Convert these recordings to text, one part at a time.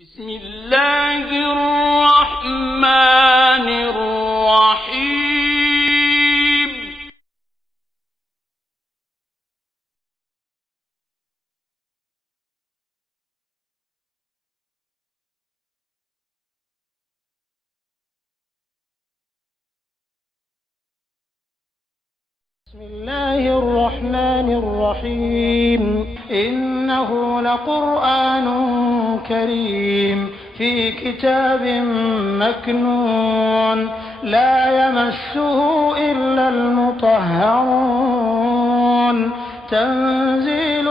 بسم الله الرحمن الرحيم. بسم الله الرحمن الرحيم. إنه لقرآن كريم في كتاب مكنون لا يمسه إلا المطهرون تنزيل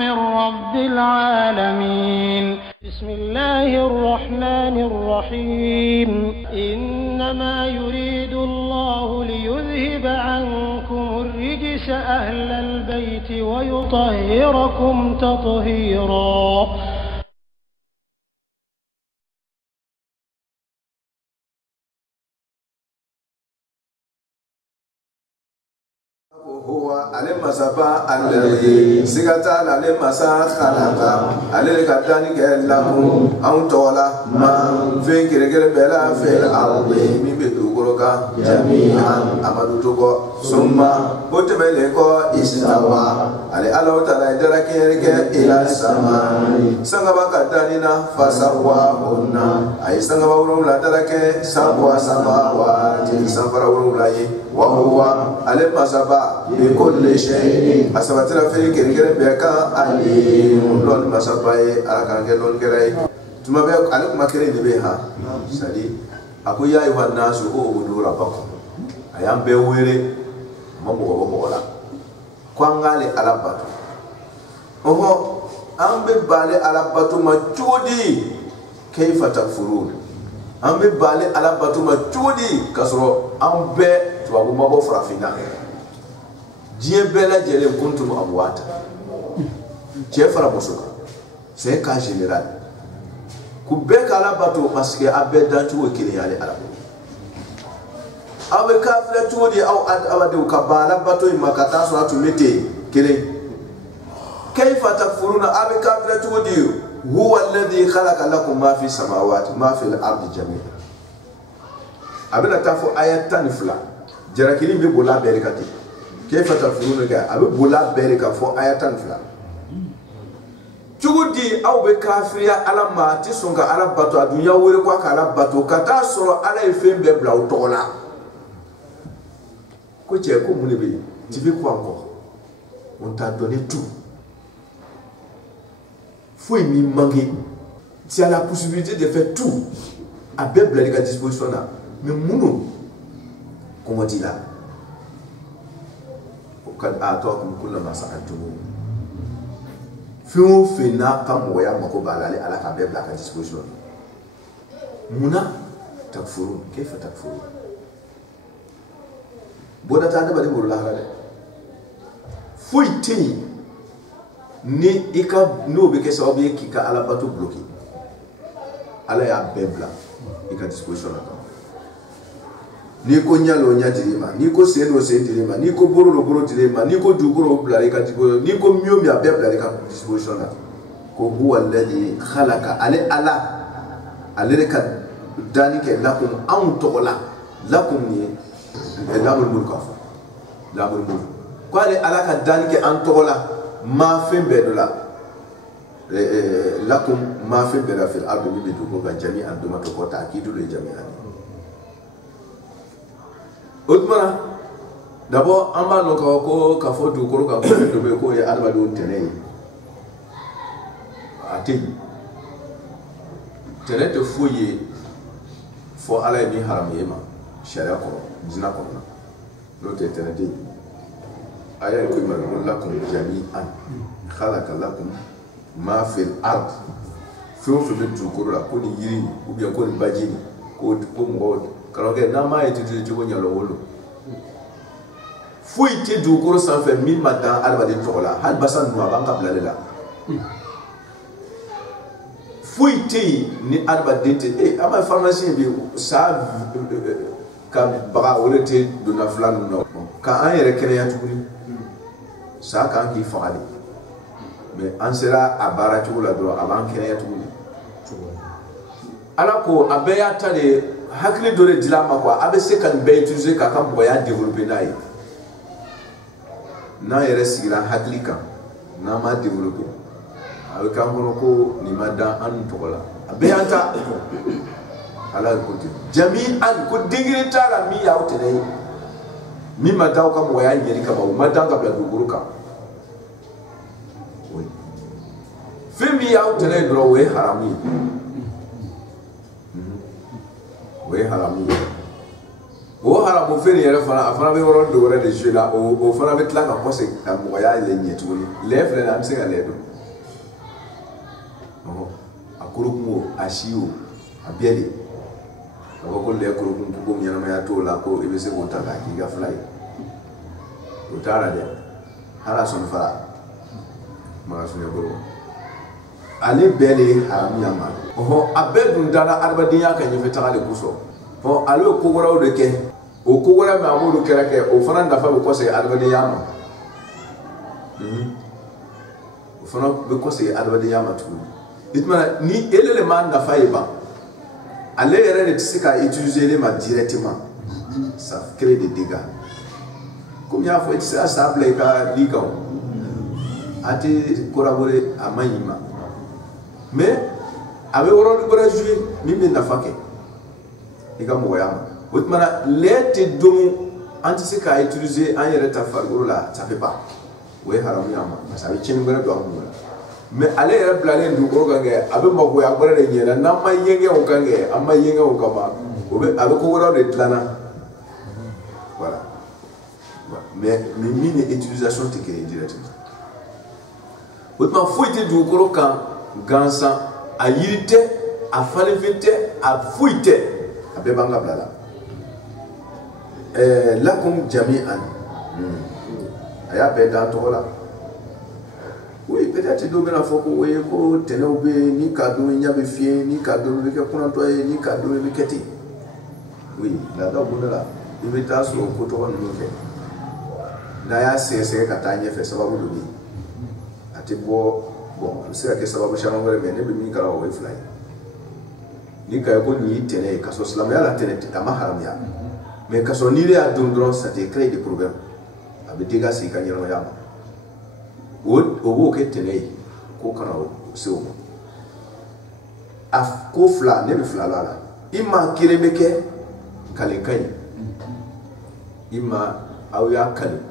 من رب العالمين. بسم الله الرحمن الرحيم. إنما يريد الله ليذهب عنكم الرجس أهل البيت ويطهركم تطهيرا. هو على مسابا الذي سكتا على مسا خلاقا على كتاني كلامه أن تولا ما في كرجل بلا في الأرض من بدوكروكا جميعا أمدو توكو ثم بتملكو استوى على الله تعالى دركيرك إلى السماء سنغبا كتانينا فسواهن أي سنغبا ورولا درك سبوا سماوات سنفر ورولا وهو على مسابا بكل شيء أسمعتنا في كريكير بيكا عليم لون مساباي على كان لون كراي ثم بيك عليك ما كري نبيها سدي أكو يا أيها الناس أو بدور ربكم أيام بيوري ما بقوا بقولا كوانغالي على باتو أوه أم ببالي على باتو ما تودي كيف تكفرون أم ببالي على باتو ما تودي كسرو أم ب تبغوا ما بفرافينا Dieu bela jele kuntum amwata chefara musuka c'est cas général ku beka la bato parce que abedan tu wekili yale ala awe kafla tu di au awade ukabala bato imakata so atu mete kile kayfa takfuruna awe kafla tu di huwa alladhi khalaqa lakum ma fi samawati ma fi al-ardi jami'an abena tafu ayatan fula jarakili bi bola berikati كيف تفعلون كذا؟ أبي بولا بيرك فو آياتان فلا. تقولي أو بكافريا على ما تسونك على باتو الدنيا ورقوا على باتو كتا سورة على يفهم ببلا وطولا. كوجي أكو مني بي تبي كوانكو. On t'a donné tout. Faut y manquer. Tu as la possibilité de faire tout. À bebla à disposition là. Mais mounou, comment dire là? Kad ataakum kullu ma sa'altum fiu fina kam waya mako balale ala ka be bla ka disposition muna takfurun kayfa takfurun boda ta da bari burla harade fuiti ni ika no be ke sababu ki ka ala batu bloqué ala ya be bla ika disposition la ni ko nyalo nyadirima ni ko seno sendirima ni ko borolo boro dirima ni ko dugoro blare ka dibo ni ko miomi abe blare ka disposition la ko huwa alladhi khalaqa ala ka danike lakum an tola lakum ni lamul mulk lamul mulk ko ala ka danike an tola ma fe bedola lakum ma fe bela fil ardi bi dugo ga jami'an duma to ko ta akidu le jami'an Otmana d'abord en bas donc ko ka fo du ko ka fo do be ko ya alba do tene ati tene te foye fo ala bi haram yema sharia ko zina ko na lo te tene de aya ko ma lakum jami'an khalaqa lakum ma fil ard fo du ko la ko ni yiri ou bien ko ni bajini ko mo kaloke na ma etutu tu ko nyalo wolo fuite du ko sans faire 1000 matin alba de tola hal basan no abanka blalela fuite ni alba de ama pharmacie bi sa ka ba wolete do na flan no ka an yere kene ya tukuri sa kan ki faali mais an sera abara tu la do aban kene ya tukuri ala ko abeya tale hakli dole dilama ko abe se kan be utiliser ka kan boya développer nay na yere sigira hakli kan na ma développer abe kan ko ni madan an tokola abeya ta ala ko jami'an ko dingiri tara mi ya utene mi madan ka boya nyeri ka ba madan ka bla guruka oui fimi ya utene dro we harami we haramu o haramu feni yere fana be woro do wore de jela o fana be tla ka kose mo ya le nyetuni le fere na mse ga le do akuru mo ashiu abieli ko le akuru ko mo yana ya to la ko ibe se ko ta ka ki ga fly o tara de hala son fara ma so ne boro ale bele haram yama abedun dana arbadiya kan yefe tagale kuso ale ko gora o de ke o ko gora ma amuru kera ke o fana dafa ko se arbadiya ma o fana be ko se arbadiya ma tu itma ni elele man dafa yeba ale yere ne tsika utiliser les ma directement ça crée des dégâts comme ya fo ça sable ka liga ati collaborer à mayima mais avec woro de jouer mimi na fake iga mo yama wotmana lete domu anti ka utiliser en yere ta fargoro la ça fait pas we haram yama ça veut chin ngara do amu mais ale yere blale ndu ko gange abe mo ko ya gore de nyela na ma yenge o gange amma yenge o kama obe abe ko woro de plana voilà mais mimi ne utilisation technique directement wotma foite du ko kan gansa a yirite a falifite a fuite a bebanga blala lakum jami'an aya be dan to la oui peut-être do bena foko oui ko teneube ni kado nyabe fie ni kado be ke kuna to ni kado be keti oui la da bunala invitation ko to no ke na ya se ka tanye fe sababu do bi ati bo bon c'est que sababu shamangore mais ne be mi kala o fly ni kay ko ni tene kaso islam ya la tene ama haram ya mais kaso ni le a dondron ça te crée des problèmes abe diga si kan yero ya o bo ke tene ko kana o se o af ko fla ne be fla la imma kiremeke kale kai imma awya kale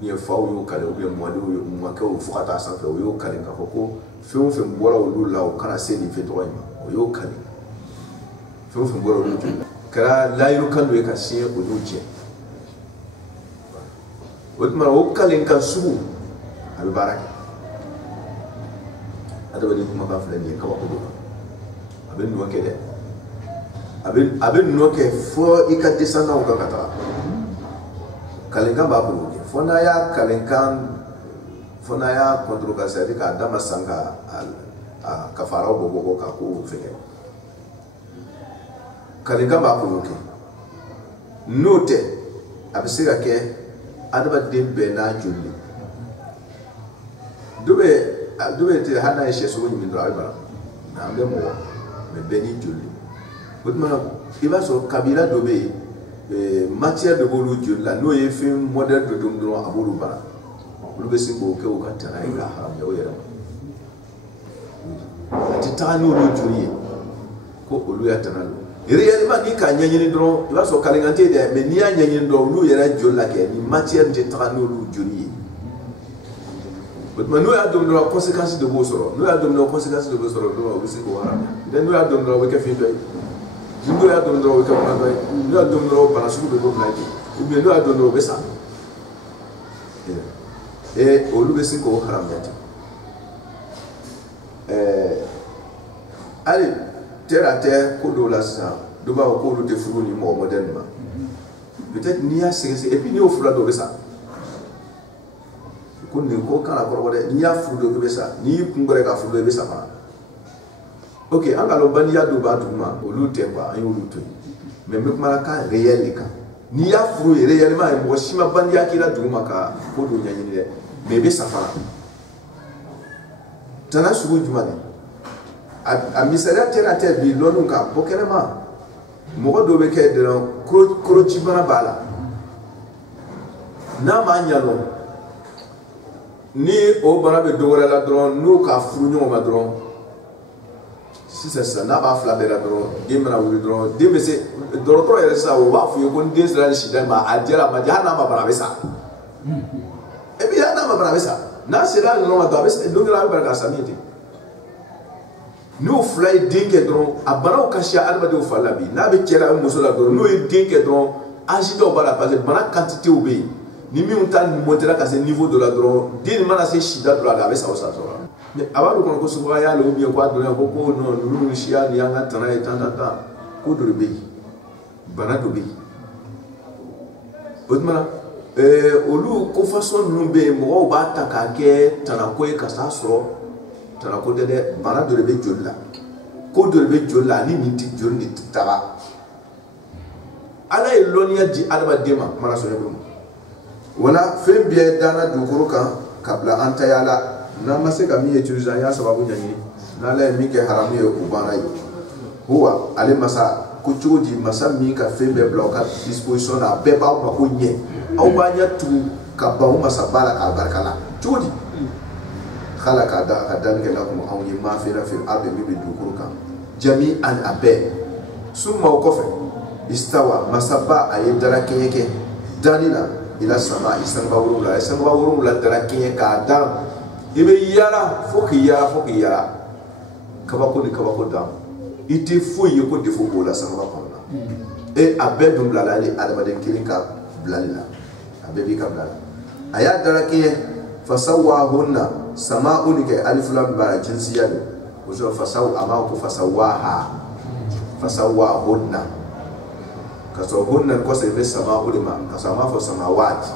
bien faw yo kale ou bien modu mo ka o fukata san fe yo kale ka ko fe mbora o lu la o kana se ni fe to o yo kale fe mbora o lu kara la yo kan do ka se o lu je wotma o kale kan su al baraka ado wadi kuma ba fle ni ka ko do aben no ke de aben no ke fo ika descendre o ka kata kale kan ba ko fona ya kalenkan fona ya kontroverse di ka dama sanga al kafara bobo ka ko feke kalenkan ba ko ke note abisira ke adaba dembe na julli dube te hana e sheso ni ndra ibara na ambe mo me beni julli butma iba so kabila dobe matière de bolu Dieu la no ye film modèle de dondro abolu bara lu be singo ke o kata na ila haram ya oyera ati tano lu juri ko olu ya tanalo réellement ni ka nyanyini dro iba so kalingante de mais ni anyanyini do lu yera Dieu la ke ni matière de tano lu juri but no ya dondro conséquence de bo soro no ya dondro conséquence de bo soro do o singo haram den no ya dondro we ke fi doy nous avons donné au Canada, nous avons donné au Panasou de Bonaïti, ou bien nous avons donné au Bessa. Et au Lubessin au Haramet. Allez, terre à terre, Kodo Lassa, Duba au Kodo de Fourou ni mort modernement. Peut-être n'y a cessé, et puis n'y a au Foula de Bessa. Qu'on ne peut pas la n'y a Foulou de Bessa, ni Pungrek à Foulou de Bessa. Ok, on a le bania de Batuma, au Lutemba, et au Lutu. Mais Mukmalaka, réel, ni ya fruit réellement, et moi, si ma bandia qui l'a Dumaka, pour nous gagner, mais ça fera. Tana Soubou du Mali. a misaliya tɛna tɛ bi lɔnniw kan bɔ kɛnɛma mɔgɔ dɔw bɛ kɛ dɔrɔn kolocibana b'a la n'a ma ɲa lɔ ni o bana bɛ dɔ wɛrɛ la dɔrɔn n'o ka furu ɲɔgɔn ma dɔrɔn sisan n'a b'a fila bɛɛ la dɔrɔn den bɛna wuli dɔrɔn den bɛ se dɔgɔtɔrɔ yɛrɛ sisan o b'a fɔ i ye ko ni den sera ni sida ma a diyara a ma diya hali n'a ma bana a bɛ sa et puis hali n'a ma bana a bɛ sa n'a sera nin yɔrɔ ma dɔrɔn a bɛ don dɔ la a bɛ bana ka sa min ten n'o fila ye den kɛ dɔrɔn a banaw ka siya adamadenw fari la bi n'a bɛ cɛ la a bɛ muso la dɔrɔn n'o ye den kɛ dɔrɔn âge dɔw b'a la parce que bana quantité bɛ yen ni minnu ta montera ka se niveau dɔ la dɔrɔn den mana se sida dɔ la a bɛ sa o sa dɔrɔn mais a b'a dɔn kɔnɔ ko sumaya le ou bien ko a dɔn ko non ninnu ni siya ni an ka tana ye tan ko dɔ de bɛ yen bana dɔ bɛ yen o tuma olu ko façon ninnu bɛ yen mɔgɔw b'a ta k'a kɛ tanako ye ka s'a sɔrɔ tanako tɛ dɛ bana dɔ de bɛ joli la ko dɔ de bɛ joli la ani nin tɛ joli ni tɛ taga ala ye lɔnniya di adamaden ma kuma la sɔrɔ bɛ wala fɛn bɛɛ danna dugukolo kan ka bila an ta yala n'an ma se ka min utiliser an y'a sababu ɲɛɲini n'ala ye min kɛ haramu ye o banna ye huwa ale masa ko cogo di masa min ka fɛn bɛɛ bila o ka disposition na a bɛɛ b'aw mako ɲɛ aw b'a ɲɛ tugu ka ban o masa ba la k'a barika la cogo di kala k'a da ka danni kɛ lakum anw ye maa fɛn fɛn a bɛɛ min bɛ dugukolo kan jami ani a bɛɛ summa o kɔfɛ istawa masa ba a ye dara kɛɲɛ kɛ danni na ila sama i sangaba wolonwula a ye sangaba wolonwula dara kɛɲɛ k'a dan i bɛ yaala fo k'i yaala fo k'i yaala kabako ni kabako dan i tɛ foyi ye ko defo b'o la sangaba kɔnɔna a bɛɛ dun bilala ale adamaden kelen ka bilali la a bɛɛ b'i ka bila la a y'a dara kɛɲɛ fasawahunna sama uni kɛ alifula min b'a la jinsiya de o sɔrɔ fasaw a b'a ko fasawaha fasawahunna ka sɔrɔ hunna kɔsɛ i bɛ sama o de ma ka sɔrɔ a m'a fɔ samawaati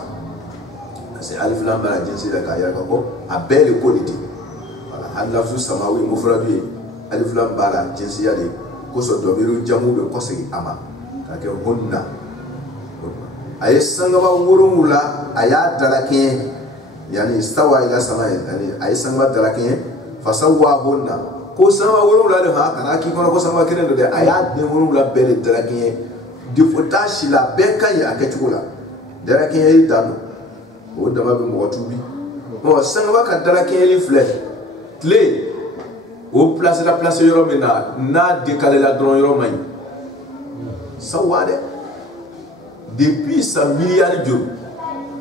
c'est aliflam bala jinsi la k'a yira k'a fɔ a bɛɛ de ko de ten voilà hali lafzu samawi mufradu ye aliflam bala jinsiya de kosɔn dɔmiru jamu bɛ kɔsegin a ma k'a kɛ hunna a ye sangaba wolonwula a y'a dala kɛɲɛ yani stawa ila sama yani a ye sangaba dala kɛɲɛ fasawahunna ko sangaba wolonwula de ma kana k'i kɔnɔ ko sangaba kelen don dɛ a y'a den wolonwula bɛɛ de dala kɛɲɛ defo t'a si la bɛɛ ka ɲi a kɛcogo la dala kɛɲɛ yi dan don o dama bɛ mɔgɔ tubi sangaba ka dala kɛɲɛli filɛ tile o place yɔrɔ min na n'a décalé la dɔrɔn yɔrɔ man ɲi sawa dɛ depuis sa miliyari joli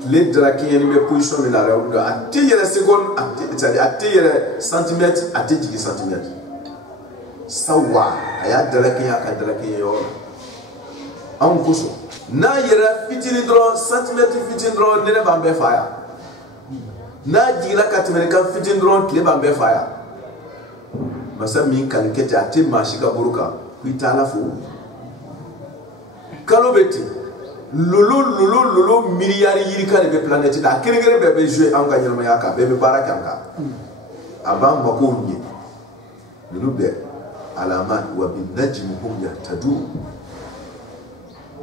tile dala kɛɲɛli bɛ position min na a tɛ yɛlɛ seconde a tɛ yɛlɛ centimètre a tɛ jigin centimètre sawa a y'a dala kɛɲɛ a ka dala kɛɲɛ yɔrɔ la anw kosɔn n'a yɛrɛ fitinin dɔrɔn centimètre fitinin dɔrɔn nɛnɛ b'an bɛɛ fa yan n'a jiginna ka tɛmɛ kan fitinin dɔrɔn tile b'an bɛɛ fa yan masa min ka nin kɛ ten a tɛ maa si ka bolo kan ko i tɛ ala fo kalo bɛ ten lolo miliyari yirika de bɛ planète la a kelen kelen bɛɛ bɛ jouer anw ka ɲɛnamaya kan bɛɛ bɛ baara kɛ an kan a b'an makow ɲɛ ninnu bɛɛ alaman wa bin najmi hum yahtadun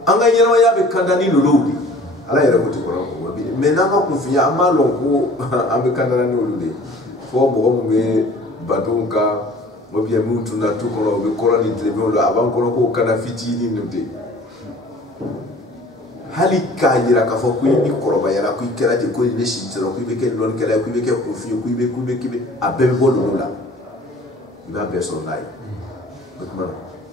an ka ɲɛnamaya bɛ kanda ni lolow de ala yɛrɛ ko ten kɔrɔ mais n'an ka kunfiya an b'a dɔn ko an bɛ kanda ni olu de fɔ mɔgɔ min bɛ bateau kan ou bien minnu tunna tu kɔnɔ u bɛ kɔrɔ ni tilebinw la a b'an kɔnɔ k'o kanda fitinin ninnu de hali k'a yira k'a fɔ ko i kɔrɔbayara ko i kɛra ten ko i bɛ si sɔrɔ ko i bɛ kɛ lɔnnikɛla ye ko i bɛ kɛ kunfi ye ko i bɛ a bɛɛ bɛ bɔ lolo la i b'a bɛɛ sɔrɔ n'a ye o tuma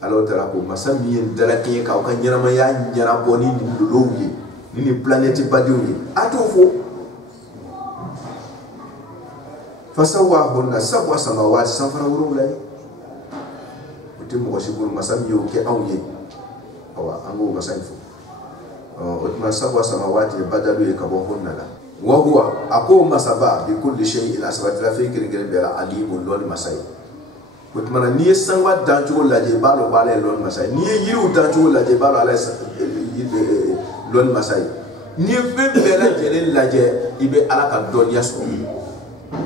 ala taala ko masa min ye dala kɛɲɛ k'aw ka ɲɛnamaya ɲɛnabɔ ni nin lolow ye ni nin planète badenw ye a t'o fɔ fasawahunna sab'a samawati sanfara wolonwula ye o tɛ mɔgɔ si bolo masa min y'o kɛ anw ye awa an b'o masa in fɔ o tuma sab'a samawati ye badalu ye ka bɔ hunna la wa huwa a ko masaba bi kulli shay'in a sabatila fɛn kelen-kelen bɛɛ la alimun lɔnni masa ye o tuma n'i ye sangaba dancogo lajɛ i b'a dɔn ko ala ye lɔnni masa ye n'i ye yiriw dancogo lajɛ i b'a dɔn ala ye lɔnni masa ye n'i ye fɛn bɛɛ lajɛlen lajɛ i bɛ ala ka dɔnniya sɔrɔ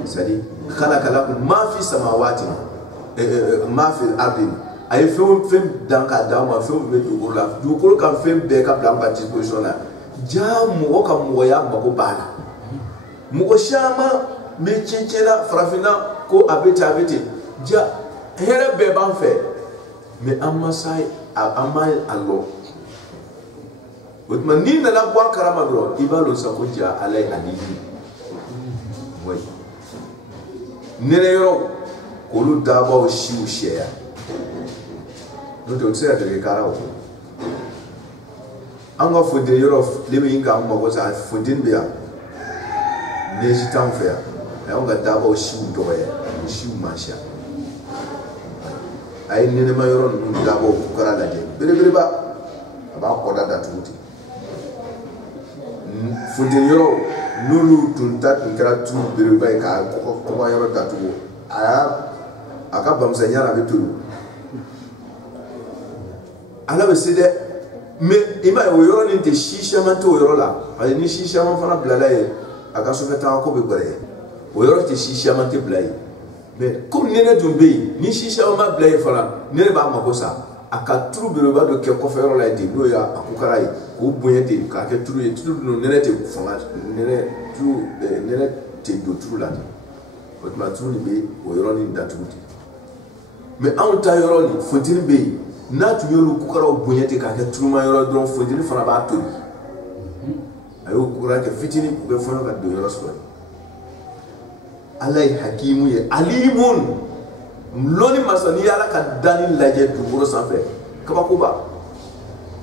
c'est-à-dire khalaqalakum ma fi samawati ma fi al-ardi a ye fɛn dan k'a d'a ma fɛn bɛ dugukolo la dugukolo kan fɛn bɛɛ ka bila an ka disposition na jaa mɔgɔ ka mɔgɔya mako b'a la mɔgɔ caman bɛ cɛncɛn na farafinna ko a bɛ ten ja here be ban fe me amma sai amma allo wotman ni na la bwa karama do ibalo sa ko ja alai alihi way nere yoro ko lu daba o shiu share no to tsaya de karawo anga fodin yoro lebe inga amma ko sa fodin biya ne shi tan fa ya anga daba o shiu do ya shiu masha ay nene ma yoro no daba o kara la je bere ba aba ko da tuti fodin yoro lulu tunta nkara tu bere ba ka ko ma yoro da tu aya aka bamsa nyara betulu ala be sede me ima o yoro ni te shisha man to yoro la ali ni shisha man fana blala e aka so feta ko be gore o yoro te shisha man te blai mais comme nene dumbe ni shisha man blai fana nene ba ma ko sa aka tru be ba do ke ko fe yoro la te do ya akukara yi ko boye te ka ke tru e tru no nene te fana nene tru nene te do tru la but ma tru ni be o yoro ni da tru mais en ta yoro ni fotini be na tu yoro kukara o bonyete ka ke truma yoro don fotini fana ba to ayo kukara ke fitini be fana ka do yoro so alai hakimu ye alimun mloni masani ala ka dani laje du boro sanfɛ kaba ko ba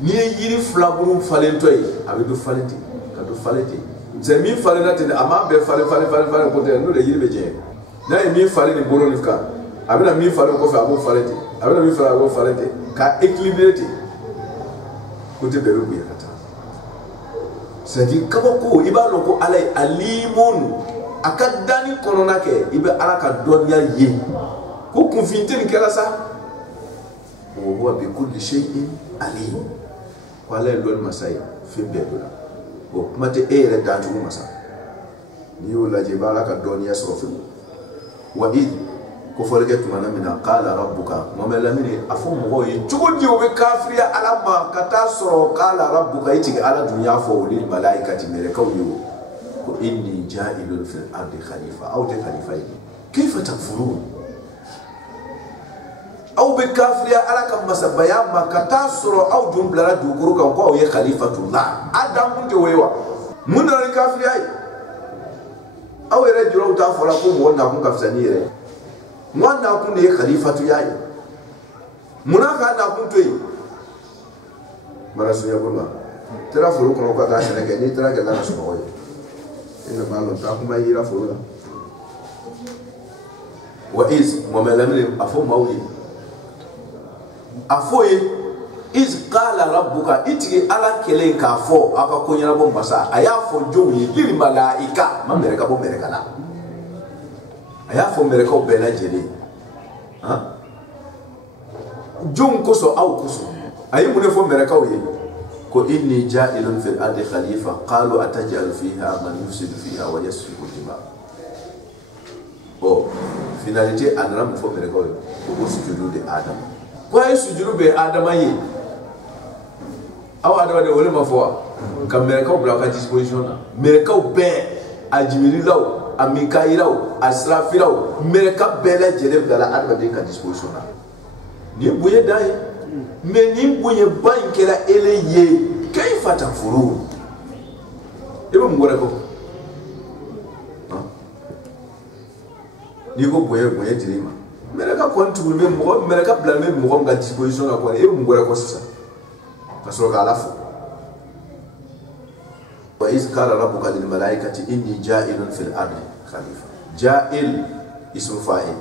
ni yiri flaburu falento yi abe do falenti ka do falenti zemi falena te ama be fale ko te no de yiri be je na e mi fale ni boro ni ka abena mi fale ko fa abo falenti abena mi fale abo falenti ka équilibré côté de l'eau c'est dit kabako iba loko alay alimun akadani konona ke iba alaka donya ye ko confinté ni kala sa o huwa bi kulli shay'in alim wala lon masay fi bedola o mate ere datu masa ni wala je baraka donya sofi wa id ko forge tumana mina qala rabbuka mamelamini afu mo yi jugudi o be kafriya alama kata soro qala rabbuka yiti ala dunya fo lil malaikati mere kawyo ko inni ja'ilun fil ardi khalifa aw de khalifa kayfa takfurun aw be kafriya ala kam masabaya makata soro aw jumblara duguru kan ko ye khalifatullah adam kunte wewa munna kafriya aw ere juro ta fola ko mo na kun kafsani ere mwana kunde ye khalifatu yayi munaka na kunto yi marasu ya goma tera furu kono ko ta sene ke ni tera ke la so ko ina malo ta kuma yira furu la wa is mo melamine afo mawli afo yi is qala rabbuka itigi ala kele ka fo aka ko nyara bo mbasa aya fo jowi lil malaika mamere ka bo mere kala aya fo mere ko bela jeli ha jum ko so aw ko so ayi mun fo mere ka wi ko inni ja'ilun fil ardi khalifa qalu ataj'al fiha man yufsidu fiha wa yasfiku dima oh finalité anram fo mere ka wi ko sujudu de adam ko ay sujudu be adam ayi aw adam de wole ma fo kam mere ka bla ka disposition mere ka be ajibiri law Amikaïraou, Asrafiraou, Mereka Bela Jelem dans la arme de disposition. Ni bouye d'aïe, mais ni bouye bain qu'elle a élayé, qu'il faut un fourreau. Et vous m'ouvrez quoi? Ni vous bouye dirima. Mereka contrôle même moi, Mereka blâmer moi à disposition à quoi? Et vous m'ouvrez quoi c'est ça? Parce que à la fois. وإذ قال ربك للملائكة إني جائل في الأرض خليفة جائل اسم فاعل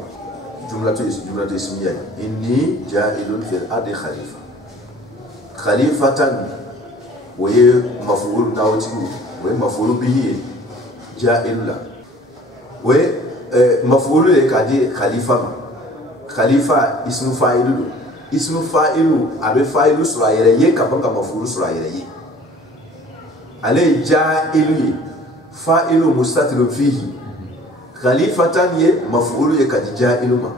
جملة اسمية إني جائل في الأرض خليفة خليفة وهي مفعول ناوتي وهي مفعول به جائل لا وهي مفعول كادي خليفة خليفة اسم فاعل أبي فاعل سرايا يكابن كمفعول سرايا عليه جائل فاعل مستتر فيه خليفة مفعول يكاد جائل ما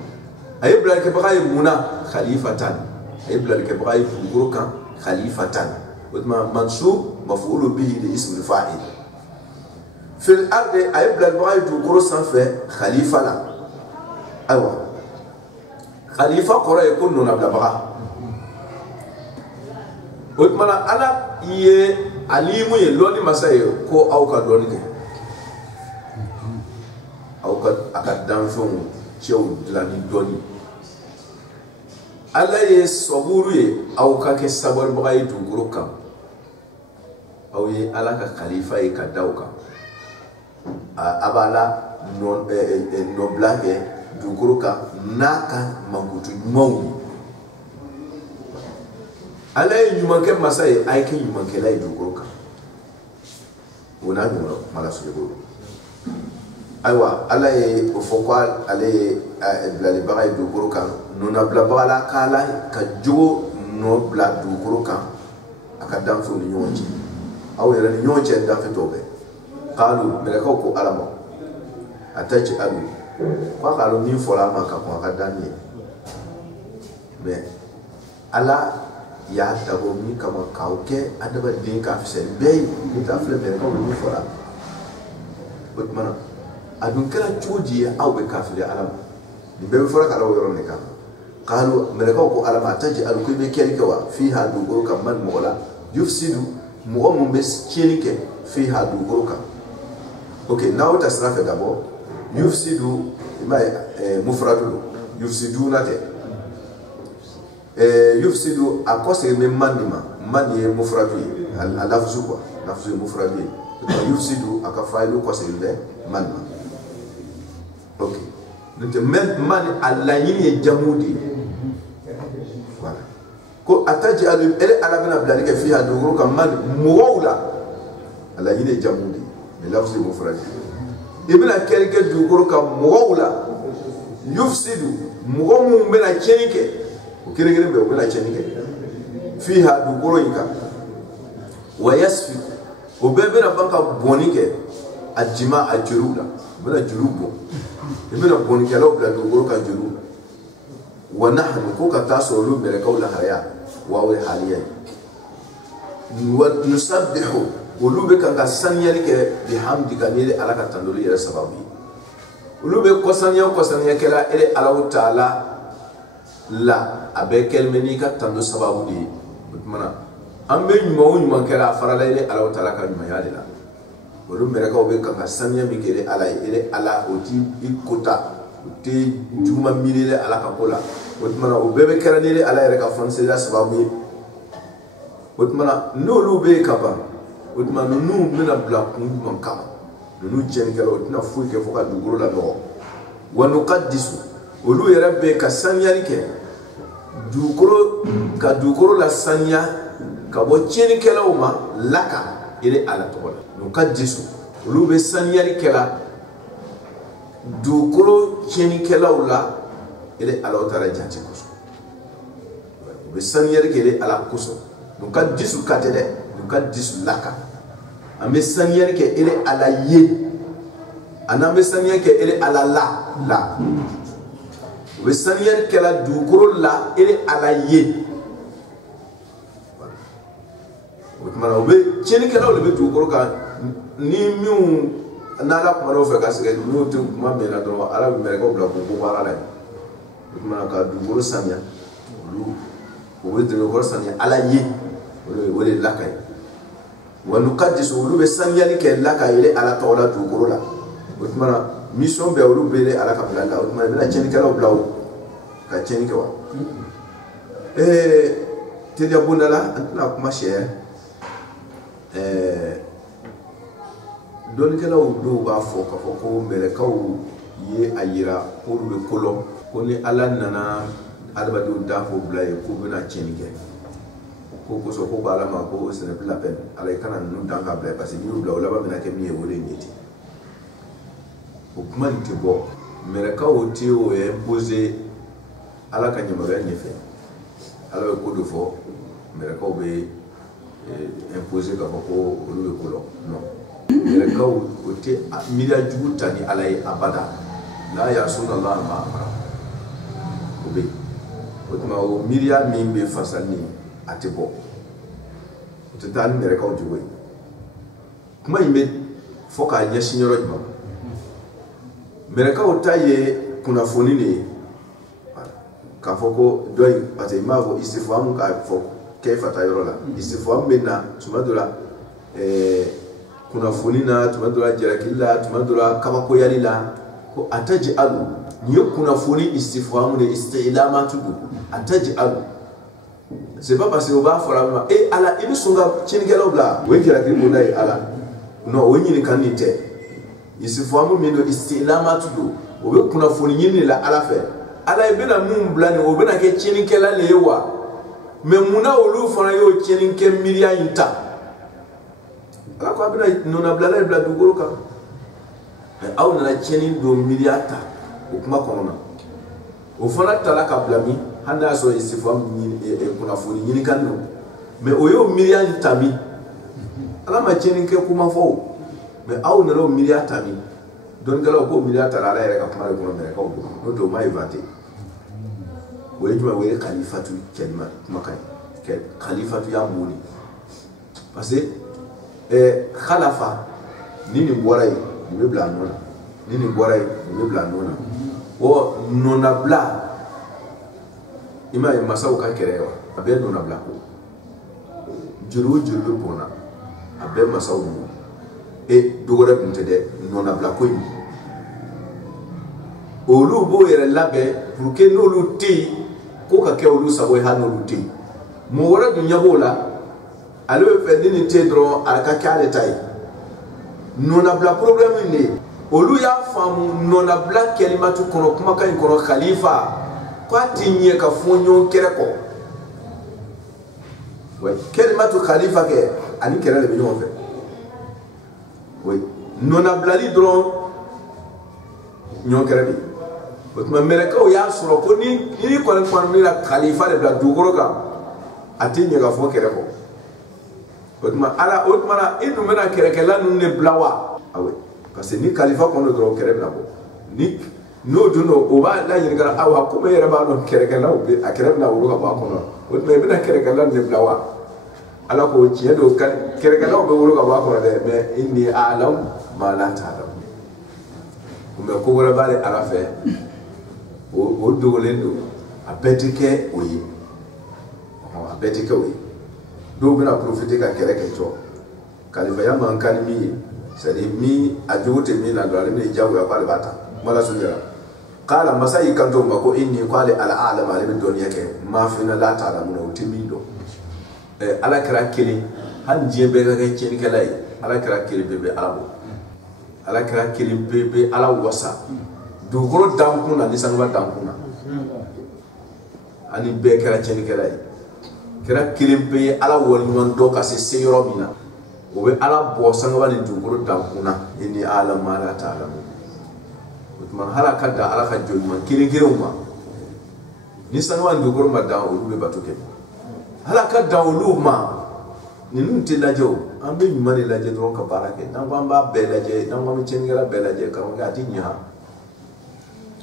أي بلاد كبراي منا خليفة أي بلاد كبراي بروكا خليفة وثم منصوب مفعول به لاسم الفاعل في الأرض أي بلاد كبراي بروكا سنفة خليفة لا أيوة khalifa kora e ko nona blabaga otmana ala ye alimu ye loni masaye ko awka loni ke awka akadam fon chew dilani doni ala ye saburu ye awka ke sabar bagay duguro kam aw ye ala ka khalifa ye kadawka abala non no blage duguro ka naka mangutu mawi ala ye ɲuman kɛ masa ye a ye kɛ ɲumankɛla ye dugukolo kan o n'a ɲɔgɔn mala sugubolo ayiwa ala ye o fɔ ko ale ye bilalibaga ye dugukolo kan nɔnabilabaga la k'ala ka jogo nɔ bila dugukolo kan a ka danfɛw ni ɲɔgɔn cɛ aw yɛrɛ ni ɲɔgɔn cɛ danfɛ tɔw bɛɛ k'alu mɛlɛkaw ko ala ma a tɛ ci alu k'a k'alu min fɔra a ma ka kɔn a ka dan ye mais ala ya dabo mi kama kauke adaba din ka fisen bey ni ta fle be ko ni fora botmana adun kala chodi aw be kafire alam ni be fora kala yoro ne ka qalu malaka ko alama taji al ko be kelke wa fiha du go kam man mola yufsidu mu'min bes chenike fiha du go kam okay now tasrafa d'abord yufsidu ma mufradu yufsiduna te yufsidu akose me manima mani mufradi alafzu quoi lafzu mufradi yufsidu akafailu kose be manima okay nte man alayini jamudi voilà ko ataji alu ele alabina blalika fiha duguru kam man muwala alayini jamudi me lafzu mufradi ibna kelke duguru kam muwala yufsidu muwamu mena chenike kire kire be wala chenike fiha dugoro yika wa yasfi obebe na banka bonike ajima ajurula bela jurubo ibena bonike la obla dugoro ka juru wa nahnu ko ka tasolu bele kawla haya wa wa haliya wa nusabbihu ulube kan ka sanyali ke bihamdika ni ala ka tandori ya sababu ulube ko sanya kala ele ala taala la abe kelmeni ka tando sababu di mana ambe nyuma kala farala ile ala taala ka nyuma yale la wolu mereka obe ka sanya mi kele ala ile ala oti ikota oti juma milile ala ka kola mana obebe kala ile ala ile ka fonse la sababu mana no lube ka ba mana nu mena bla kun kama nu jen kala otina fu ke foka duguro la do wa nuqaddisu wolu yarabbe ka sanya ke duguro ka duguro la sanya ka bo cheni kala uma laka ile ala tola nuqaddisu wolu be sanya kala duguro cheni kala ula ile ala tara jati kuso be sanya ile ala kuso nuqaddisu katede nuqaddisu laka ambe sanya ke ile ala ye anambe sanya ke ile ala la we sanya ke la duguro la ile ala ye mana obe cheni ke la ole duguro ka ni miu nala kumaro fe ka sege miu tu kuma me la do ala me ko bla ko bara la mana ka duguro sanya lu obe duguro sanya ala ye ole la kai wa nuqaddisu ulu be sanya ke la ka ile ala tawla duguro la mana mission be ulu be ala ka bla la mana bela cheni ke la bla ka cheni ke wa tedia bonala antna kuma cher don kala do ba fo ka fo ko mele kaw ye ayira ko be kolo ko ni ala nana alba do da fo blaye ko bena cheni ke ko so ko bala ma ko ce n'est plus la peine ala kana nu dan ka blaye parce que ni bla wala ba bena ke mi e wole niti o kuma nti bo mele kaw ti o e imposer ala ka nyamara nyefe ala ko do fo mele kaw be imposer ka ko olu ko lo non mele kaw o te milia juguta ni ala abada la ya sunallah ma amara o be o tuma o milia min be fasani atibo o te tan mele kaw juwe kuma yimbe foka nya signoro jima mele kaw taye kuna foni ni k'a fɔ ko dɔ in parce que i m'a fɔ istifham k'a fɔ kayfa ta yɔrɔ la istifham bɛ na tuma dɔ la kunnafoni na tuma dɔ la jalaki la tuma dɔ la kabakoyali la ko ataj'alu ni ye kunnafoni istifham de isti'lamatu do ataj'alu c'est pas parce que o b'a fɔ la ma ala i bɛ sɔn ka tiɲɛnikɛlaw bila o ye jalaki bonda ye ala non o ye ɲininkali nin tɛ istifham min do isti'lamatu do o bɛ kunnafoni ɲini de la ala fɛ ala i bɛna mun bila nin o bɛna kɛ tiɲɛnikɛla le ye wa mais munna olu fana y'o tiɲɛnikɛ miiriya in ta ala ko a bɛna nɔnnabilala in bila dugukolo kan mais aw nana tiɲɛni don miiriya ta o kuma kɔnɔ na o fana tala ka bila min hali n'a y'a sɔrɔ istifham kunnafoni ɲininkali don mais o y'o miiriya in ta min ala ma tiɲɛnikɛ kuma fɔ o mais aw nana o miiriya ta min dɔnnikɛlaw k'o miiriya ta ala yɛrɛ ka kuma de kɔnɔ mɛlɛkɛw don n'o tɛ o ma inventé o ye jumɛn o ye kalifatu kɛlima kumakan ye kalifatu y'a mun de parce que khalafa ni nin bɔra yen nin bɛ bila nɔ na ni nin bɔra yen nin bɛ bila nɔ na o nɔnnabila i m'a ye masaw ka kɛlɛ ye wa a bɛɛ nɔnnabila ko joli o joli bɛ bɔn na a bɛɛ masaw mun dɔ wɛrɛ tun tɛ dɛ nɔnnabila ko in olu b'o yɛrɛ labɛn pour que n'olu tɛ yen ko ka kɛ olu sago ye hali n'olu tɛ yen mɔgɔ wɛrɛ dun ɲɛ b'o la ale bɛ fɛ ni nin tɛ yen dɔrɔn a ka kɛ ale ta ye nɔnnabila problème de olu y'a faamu nɔnnabila kɛlimatu kɔnɔ kumakan in kɔnɔ khalifa k'a tɛ ɲɛ ka fɔ ɲɔgɔn kɛrɛ kɔ ouais kɛlimatu khalifa kɛ ani kɛrɛ de bɛ ɲɔgɔn fɛ oui nɔnnabilali dɔrɔn ɲɔgɔn kɛrɛ de o tuma mɛlɛkɛw y'a sɔrɔ ko ni kɔni bɛna khalifa de bila dugukolo kan a tɛ ɲɛ ka fɔ kɛrɛ kɔ o tuma ala o tuma na i dun bɛna kɛrɛkɛla ninnu de bila wa awɔ parce que ni khalifa kɔnɔ dɔrɔn kɛrɛ bɛna bɔ ni n'o dun don o b'a la ɲininka awa komi e yɛrɛ b'a dɔn kɛrɛkɛlaw bɛ a kɛrɛ bɛna wolo ka bɔ a kɔnɔ o tuma i bɛna kɛrɛkɛla ninnu de bila wa ala ko tiɲɛ don kɛrɛkɛlaw bɛ wolo ka bɔ a kɔnɔ dɛ mais inni a'lamu ma la ta'lamun mais ko wɛrɛ b'ale ala fɛ o dogolen don a bɛɛ tɛ kɛ o ye a bɛɛ tɛ kɛ o ye dɔw bɛna profiter ka kɛlɛ kɛ jɔ kalifaya man kan ni min ye c'est à dire min a jogo tɛ min na dɔrɔn ale bɛ diyagoya k'ale b'a ta kumala sugu yɛrɛ k'ala masa y'i kanto ma ko inni k'ale al'alama ale bɛ dɔnniya kɛ maa fina la ta'lamun o tɛ min dɔn ala kɛra kelen hali diɲɛ bɛɛ ka kɛ tiɲɛnikɛla ye ala kɛra kelen bɛɛ bɛ ala bɔ ala kɛra kelen bɛɛ bɛ ala wasa dugukolo dankun na ni sanuba dankun na ani bɛɛ kɛra tiɲɛnikɛla ye kɛra kelen bɛɛ ye ala waleɲuman dɔn ka se yɔrɔ min na o bɛ ala bɔ sanuba ni dugukolo dankun na inni a'lamu ma la ta'lamun o tuma hala ka da ala ka jɔn ɲuman kelen kelenw ma ni sanuba ni dugukolo ma dan olu bɛ bato kɛ ala ka dan olu ma ninnu tɛ lajɛ o an bɛ ɲuman de lajɛ dɔrɔn ka baara kɛ n'an ko an b'a bɛɛ lajɛ n'an ko an bɛ tiɲɛnikɛla bɛɛ lajɛ karamɔgɔkɛ a tɛ ɲɛ ha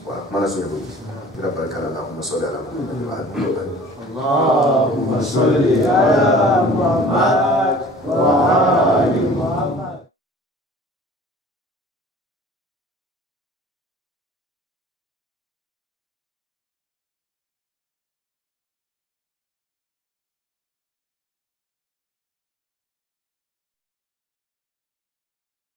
voilà kumana sun ye koyi kira barika la Allahumma salli ala Muhammad Allahumma salli ala Muhammad wa